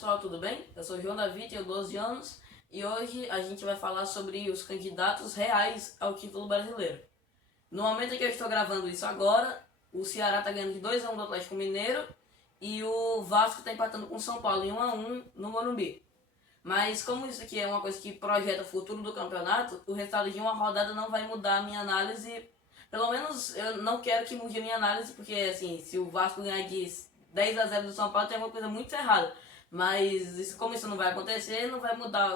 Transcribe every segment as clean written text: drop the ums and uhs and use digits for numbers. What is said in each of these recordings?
pessoal, tudo bem? Eu sou o João Davi, tenho 12 anos e hoje a gente vai falar sobre os candidatos reais ao título brasileiro. No momento em que eu estou gravando isso agora, o Ceará está ganhando de 2-1 do Atlético Mineiro e o Vasco está empatando com o São Paulo em 1-1 no Morumbi. Mas como isso aqui é uma coisa que projeta o futuro do campeonato, o resultado de uma rodada não vai mudar a minha análise. Pelo menos eu não quero que mude a minha análise, porque assim, se o Vasco ganhar de 10-0 do São Paulo tem alguma coisa muito errada. Mas como isso não vai acontecer, não vai mudar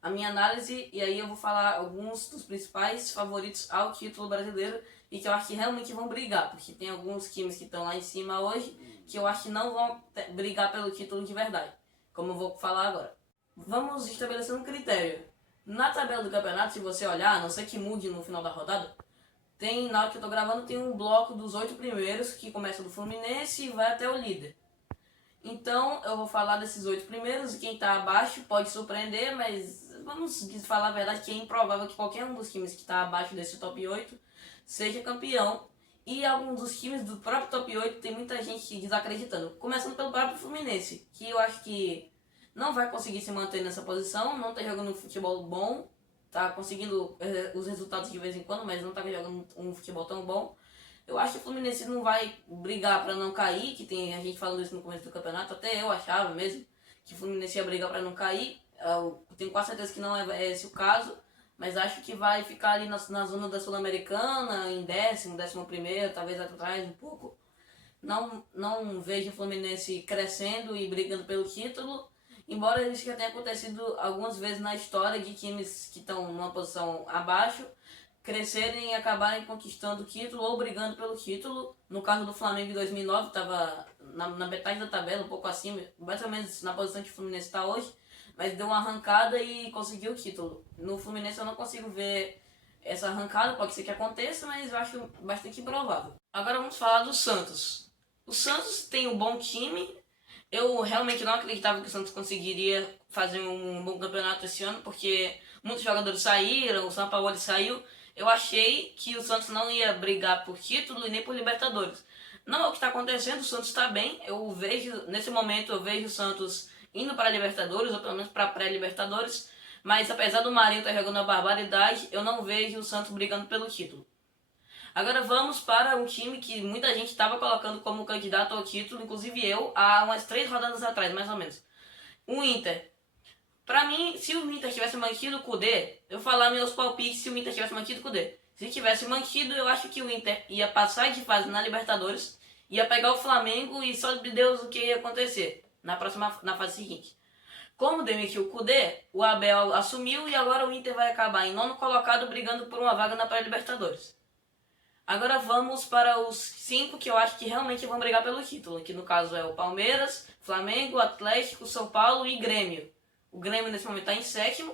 a minha análise. E aí eu vou falar alguns dos principais favoritos ao título brasileiro e que eu acho que realmente vão brigar. Porque tem alguns times que estão lá em cima hoje que eu acho que não vão brigar pelo título de verdade. Como eu vou falar agora. Vamos estabelecer um critério. Na tabela do campeonato, se você olhar, a não ser que mude no final da rodada, na hora que eu tô gravando, tem um bloco dos 8 primeiros, que começa do Fluminense e vai até o líder. Então, eu vou falar desses 8 primeiros, e quem tá abaixo pode surpreender, mas vamos falar a verdade que é improvável que qualquer um dos times que tá abaixo desse top 8 seja campeão. E alguns dos times do próprio top 8 tem muita gente desacreditando. Começando pelo próprio Fluminense, que eu acho que não vai conseguir se manter nessa posição, não tá jogando um futebol bom, tá conseguindo os resultados de vez em quando, mas não tá jogando um futebol tão bom. Eu acho que o Fluminense não vai brigar para não cair, que tem a gente falando isso no começo do campeonato, até eu achava mesmo que o Fluminense ia brigar para não cair. Eu tenho quase certeza que não é esse o caso, mas acho que vai ficar ali na zona da Sul-Americana, em 10º, 11º, talvez atrás um pouco. Não vejo o Fluminense crescendo e brigando pelo título, embora isso já tenha acontecido algumas vezes na história de times que estão numa posição abaixo crescerem e acabarem conquistando o título ou brigando pelo título. No caso do Flamengo em 2009, estava na metade da tabela, um pouco acima, mais ou menos na posição que o Fluminense está hoje, mas deu uma arrancada e conseguiu o título. No Fluminense eu não consigo ver essa arrancada, pode ser que aconteça, mas eu acho bastante improvável. Agora vamos falar do Santos. O Santos tem um bom time. Eu realmente não acreditava que o Santos conseguiria fazer um bom campeonato esse ano, porque muitos jogadores saíram, o Sampaoli saiu. Eu achei que o Santos não ia brigar por título e nem por Libertadores. Não é o que está acontecendo, o Santos está bem. Nesse momento, eu vejo o Santos indo para a Libertadores, ou pelo menos para a pré-Libertadores. Mas apesar do Marinho estar jogando uma barbaridade, eu não vejo o Santos brigando pelo título. Agora vamos para um time que muita gente estava colocando como candidato ao título, inclusive eu, há umas 3 rodadas atrás, mais ou menos. O Inter. Pra mim, se o Inter tivesse mantido o Kudê, eu vou falar meus palpites se o Inter tivesse mantido o Kudê. Se tivesse mantido, eu acho que o Inter ia passar de fase na Libertadores, ia pegar o Flamengo e só de Deus o que ia acontecer na fase seguinte. Como demitiu o Kudê, o Abel assumiu e agora o Inter vai acabar em 9º colocado brigando por uma vaga na pré-Libertadores. Agora vamos para os 5 que eu acho que realmente vão brigar pelo título, que no caso é o Palmeiras, Flamengo, Atlético, São Paulo e Grêmio. O Grêmio nesse momento está em 7º.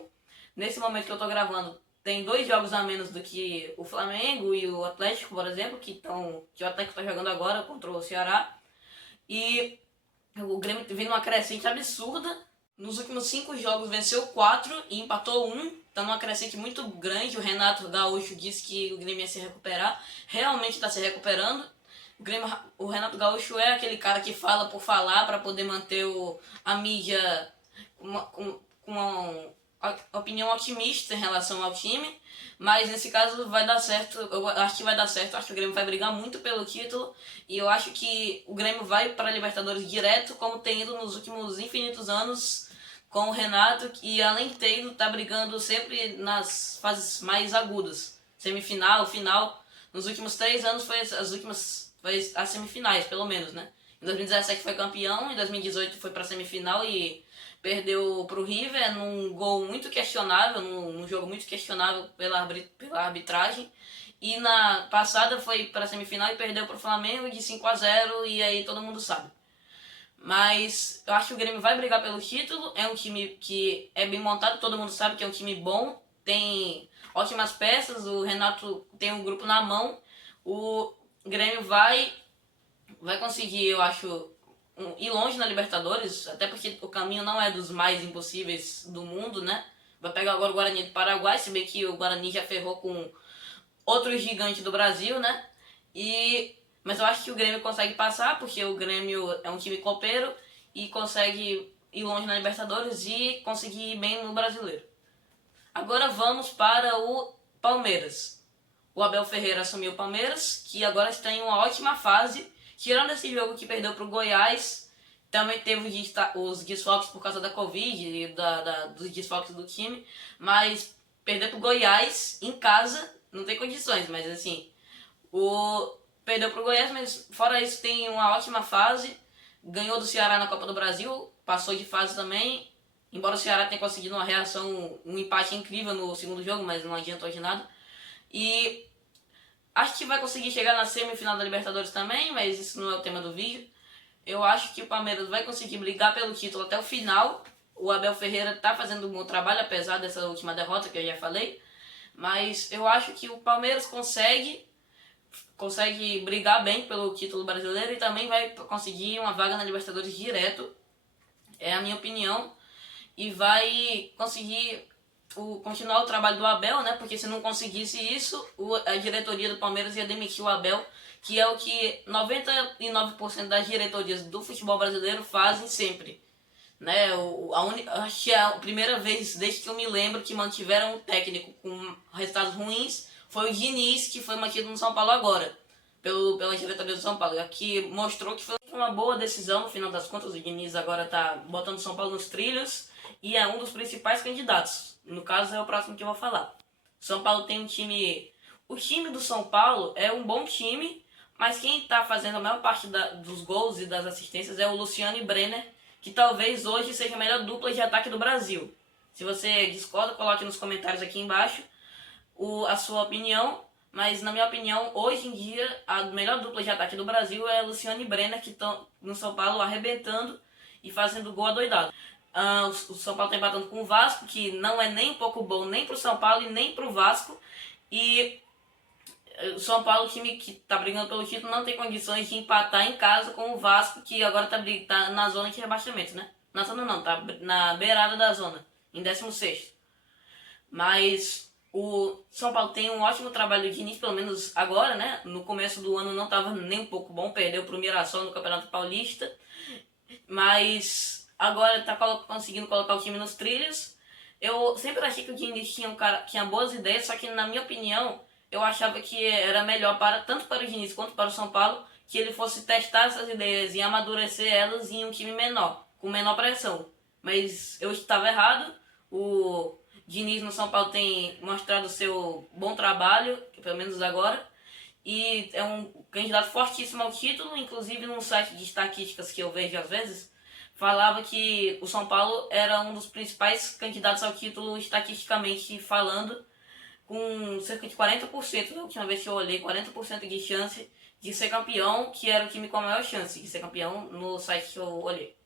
Nesse momento que eu estou gravando, tem 2 jogos a menos do que o Flamengo e o Atlético, por exemplo, que o Atlético está jogando agora contra o Ceará. E o Grêmio vem numa crescente absurda. Nos últimos 5 jogos venceu 4 e empatou 1. Está numa crescente muito grande. O Renato Gaúcho disse que o Grêmio ia se recuperar. Realmente está se recuperando. O Renato Gaúcho é aquele cara que fala por falar para poder manter a mídia com uma opinião otimista em relação ao time, mas nesse caso vai dar certo. Eu acho que vai dar certo. Eu acho que o Grêmio vai brigar muito pelo título e eu acho que o Grêmio vai para a Libertadores direto, como tem ido nos últimos infinitos anos com o Renato, e além de ter ido, tá brigando sempre nas fases mais agudas, semifinal, final. Nos últimos 3 anos foi as semifinais, pelo menos, né? Em 2017 foi campeão, em 2018 foi para semifinal e perdeu pro River num gol muito questionável, num jogo muito questionável pela arbitragem. E na passada foi para semifinal e perdeu pro Flamengo de 5-0, e aí todo mundo sabe. Mas eu acho que o Grêmio vai brigar pelo título. É um time que é bem montado, todo mundo sabe que é um time bom, tem ótimas peças, o Renato tem um grupo na mão. O Grêmio vai conseguir, eu acho, ir longe na Libertadores, até porque o caminho não é dos mais impossíveis do mundo, né? Vai pegar agora o Guarani do Paraguai, se bem que o Guarani já ferrou com outro gigante do Brasil, né? Mas eu acho que o Grêmio consegue passar, porque o Grêmio é um time copeiro e consegue ir longe na Libertadores e conseguir ir bem no Brasileiro. Agora vamos para o Palmeiras. O Abel Ferreira assumiu o Palmeiras, que agora está em uma ótima fase, tirando esse jogo que perdeu para o Goiás. Também teve os desfalques por causa da Covid e dos desfalques do time, mas perder para o Goiás em casa não tem condições, mas assim, perdeu para o Goiás, mas fora isso tem uma ótima fase, ganhou do Ceará na Copa do Brasil, passou de fase também, embora o Ceará tenha conseguido uma reação, um empate incrível no segundo jogo, mas não adiantou de nada. E acho que vai conseguir chegar na semifinal da Libertadores também, mas isso não é o tema do vídeo. Eu acho que o Palmeiras vai conseguir brigar pelo título até o final. O Abel Ferreira está fazendo um bom trabalho, apesar dessa última derrota que eu já falei. Mas eu acho que o Palmeiras consegue brigar bem pelo título brasileiro e também vai conseguir uma vaga na Libertadores direto. É a minha opinião. E vai conseguir continuar o trabalho do Abel, né? Porque se não conseguisse isso, a diretoria do Palmeiras ia demitir o Abel, que é o que 99% das diretorias do futebol brasileiro fazem sempre. Né? Acho que é a primeira vez desde que eu me lembro que mantiveram um técnico com resultados ruins foi o Diniz, que foi mantido no São Paulo agora, pela diretoria do São Paulo, que mostrou que foi uma boa decisão no final das contas. O Diniz agora está botando o São Paulo nos trilhos e é um dos principais candidatos. No caso, é o próximo que eu vou falar. São Paulo tem um time... O time do São Paulo é um bom time, mas quem está fazendo a maior parte dos gols e das assistências é o Luciano e Brenner, que talvez hoje seja a melhor dupla de ataque do Brasil. Se você discorda, coloque nos comentários aqui embaixo a sua opinião. Mas na minha opinião, hoje em dia, a melhor dupla de ataque do Brasil é Luciano e Brenner, que estão no São Paulo arrebentando e fazendo gol adoidado. O São Paulo está empatando com o Vasco, que não é nem um pouco bom nem para o São Paulo e nem para o Vasco. E o São Paulo, o time que está brigando pelo título, não tem condições de empatar em casa com o Vasco, que agora tá na zona de rebaixamento, né? Na zona não, tá na beirada da zona, em 16º. Mas o São Paulo tem um ótimo trabalho de início, pelo menos agora, né? No começo do ano não estava nem um pouco bom, perdeu para o Mirassol no Campeonato Paulista. Mas agora está conseguindo colocar o time nos trilhos. Eu sempre achei que o Diniz tinha boas ideias, só que na minha opinião, eu achava que era melhor tanto para o Diniz quanto para o São Paulo, que ele fosse testar essas ideias e amadurecer elas em um time menor, com menor pressão. Mas eu estava errado. O Diniz no São Paulo tem mostrado seu bom trabalho, pelo menos agora, e é um candidato fortíssimo ao título. Inclusive num site de estatísticas que eu vejo às vezes, falava que o São Paulo era um dos principais candidatos ao título estatisticamente falando, com cerca de 40%, da última vez que eu olhei, 40% de chance de ser campeão, que era o time com a maior chance de ser campeão no site que eu olhei.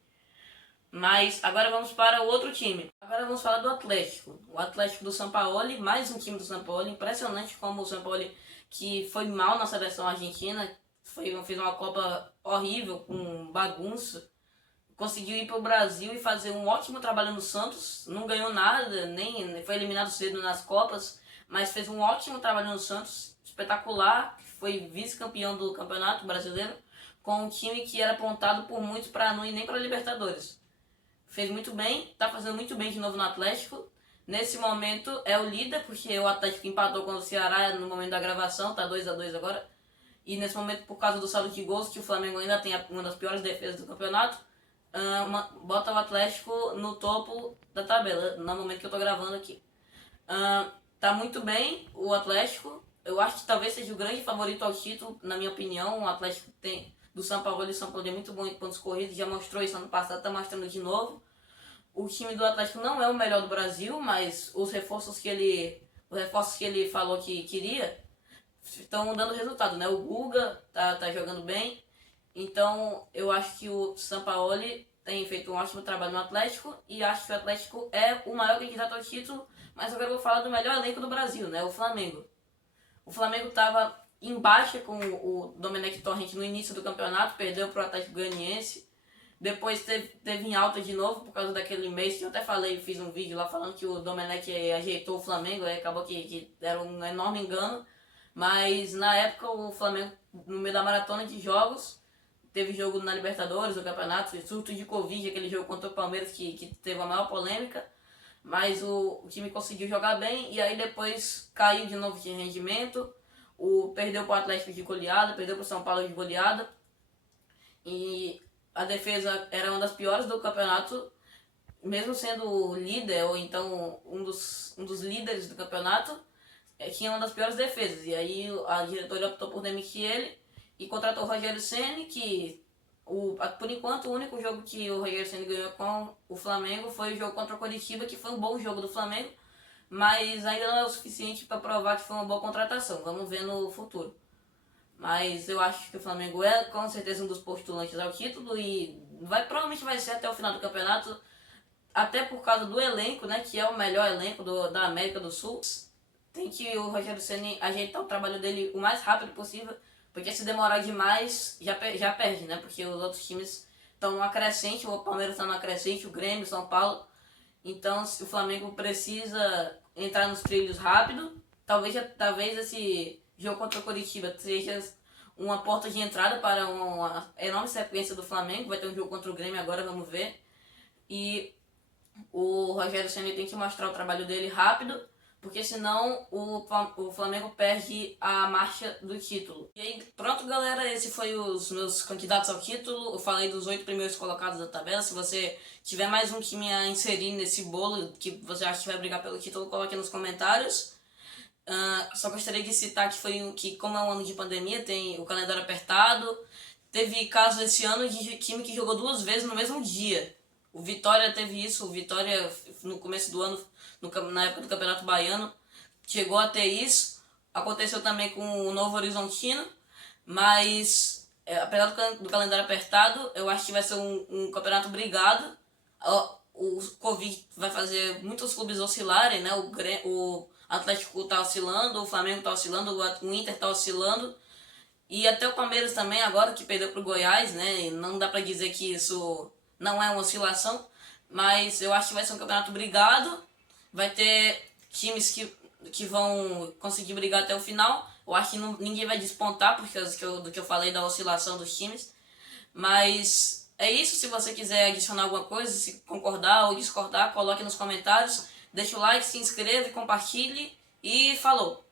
Mas agora vamos para o outro time. Agora vamos falar do Atlético. O Atlético do Sampaoli, mais um time do Sampaoli. Impressionante como o Sampaoli, que foi mal na seleção argentina, fez uma Copa horrível, com bagunça, conseguiu ir para o Brasil e fazer um ótimo trabalho no Santos. Não ganhou nada, nem foi eliminado cedo nas Copas, mas fez um ótimo trabalho no Santos, espetacular. Foi vice-campeão do Campeonato Brasileiro, com um time que era apontado por muitos para não ir nem para a Libertadores. Fez muito bem, está fazendo muito bem de novo no Atlético. Nesse momento é o líder, porque o Atlético empatou com o Ceará no momento da gravação, tá 2-2 agora. E nesse momento, por causa do saldo de gols, que o Flamengo ainda tem uma das piores defesas do campeonato, bota o Atlético no topo da tabela, no momento que eu tô gravando aqui. Tá muito bem o Atlético. Eu acho que talvez seja o grande favorito ao título, na minha opinião. O Atlético do São Paulo, e São Paulo é muito bom em pontos corridos, já mostrou isso ano passado, tá mostrando de novo. O time do Atlético não é o melhor do Brasil, mas os reforços que ele falou que queria estão dando resultado, né? O Guga tá jogando bem, então eu acho que o Sampaoli tem feito um ótimo trabalho no Atlético e acho que o Atlético é o maior candidato ao título. Mas agora eu vou falar do melhor elenco do Brasil, né? O Flamengo. O Flamengo estava em baixa com o Domenech Torrent no início do campeonato, perdeu para o Atlético Goianiense. Depois teve em alta de novo por causa daquele mês que eu até falei, fiz um vídeo lá falando que o Domenech ajeitou o Flamengo, aí acabou que era um enorme engano. Mas na época o Flamengo, no meio da maratona de jogos, teve jogo na Libertadores, no campeonato, surto de Covid, aquele jogo contra o Palmeiras que teve a maior polêmica, mas o time conseguiu jogar bem e aí depois caiu de novo de rendimento, perdeu para o Atlético de goleada, perdeu para o São Paulo de goleada e a defesa era uma das piores do campeonato, mesmo sendo o líder ou então um dos líderes do campeonato, tinha uma das piores defesas. E aí a diretoria optou por demitir ele e contratou o Rogério Ceni, que por enquanto o único jogo que o Rogério Ceni ganhou com o Flamengo foi o jogo contra o Coritiba, que foi um bom jogo do Flamengo, mas ainda não é o suficiente para provar que foi uma boa contratação. Vamos ver no futuro. Mas eu acho que o Flamengo é com certeza um dos postulantes ao título e provavelmente vai ser até o final do campeonato, até por causa do elenco, né, que é o melhor elenco da América do Sul. Tem que o Rogério Ceni ajeitar o trabalho dele o mais rápido possível, porque se demorar demais, já perde, né? Porque os outros times estão numa crescente, o Palmeiras está numa crescente, o Grêmio, o São Paulo. Então, se o Flamengo precisa entrar nos trilhos rápido, talvez esse jogo contra o Coritiba seja uma porta de entrada para uma enorme sequência do Flamengo. Vai ter um jogo contra o Grêmio agora, vamos ver. E o Rogério Ceni tem que mostrar o trabalho dele rápido, porque senão o Flamengo perde a marcha do título. E aí, pronto, galera, esse foi os meus candidatos ao título. Eu falei dos 8 primeiros colocados da tabela. Se você tiver mais um time a inserir nesse bolo que você acha que vai brigar pelo título, coloque nos comentários. Só gostaria de citar que como é um ano de pandemia, tem o calendário apertado. Teve caso esse ano de time que jogou 2 vezes no mesmo dia. O Vitória teve isso, o Vitória no começo do ano, na época do Campeonato Baiano, chegou a ter isso. Aconteceu também com o Novo Horizontino, mas apesar do calendário apertado, eu acho que vai ser um campeonato brigado. O Covid vai fazer muitos clubes oscilarem, né? O Atlético tá oscilando, o Flamengo tá oscilando, o Inter tá oscilando. E até o Palmeiras também, agora que perdeu pro Goiás, né? E não dá pra dizer que isso não é uma oscilação, mas eu acho que vai ser um campeonato brigado, vai ter times que vão conseguir brigar até o final. Eu acho que ninguém vai despontar por causa do que eu falei da oscilação dos times, mas é isso. Se você quiser adicionar alguma coisa, se concordar ou discordar, coloque nos comentários, deixa o like, se inscreva, compartilhe e falou!